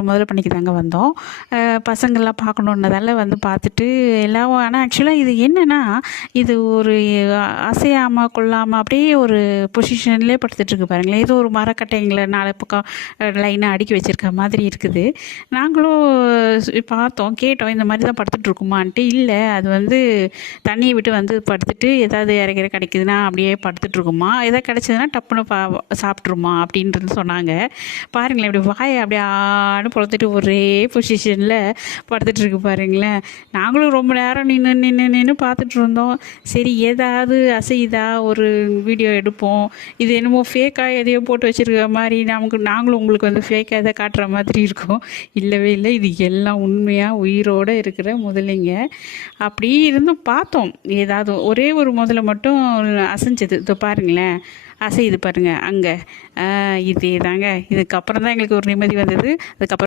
முதல்ல பண்ணிக்கு தாங்க வந்தோம். பசங்கள்லாம் பார்க்கணுன்னதால வந்து பார்த்துட்டு எல்லாம். ஆனால் ஆக்சுவலாக இது என்னென்னா, இது ஒரு அசையாமல் கொள்ளாமல் அப்படியே ஒரு பொசிஷன்லேயே படுத்துட்ருக்கு பாருங்களேன். ஏதோ ஒரு மரக்கட்டைங்களை 4 பக்கம் லைனாக அடுக்கி வச்சுருக்க மாதிரி இருக்குது. நாங்களும் பார்த்தோம், கேட்டோம், இந்த மாதிரி தான் படுத்துட்ருக்குமான்ட்டு. இல்லை, அது வந்து தண்ணியை விட்டு வந்து படுத்துட்டு ஏதாவது இறக்கிற கிடைக்குதுன்னா அப்படியே படுத்துட்ருக்குமா, எதாவது கிடச்சதுன்னா டப்புன்னு சாப்பிட்ருமா அப்படின்றது சொன்னாங்க. பாருங்களேன், இப்படி வாயை அப்படியே பொழுத்துட்டு ஒரே பொசிஷனில் படுத்துட்ருக்கு பாருங்களேன். நாங்களும் ரொம்ப நேரம் நின்று பார்த்துட்டு இருந்தோம். சரி, ஏதாவது அசையுதா ஒரு வீடியோ எடுப்போம், இது என்னமோ ஃபேக்காக எதையோ போட்டு வச்சுருக்க மாதிரி நாங்களும் உங்களுக்கு வந்து ஃபேக்காக எதை காட்டுற மாதிரி இருக்கும். இல்லவே இல்லை, இது எல்லாம் உண்மையாக உயிரோடு இருக்கிற முதலைங்க. அப்படி இருந்தும் பார்த்தோம், ஏதாவது ஒரே ஒரு முதலை மட்டும் அசைஞ்சது. இதோ பாருங்களேன், அசையுது பாருங்கள் அங்கே. இதே தாங்க. இதுக்கப்புறம் தான் எங்களுக்கு ஒரு நிம்மதி வந்தது. அதுக்கப்புறம்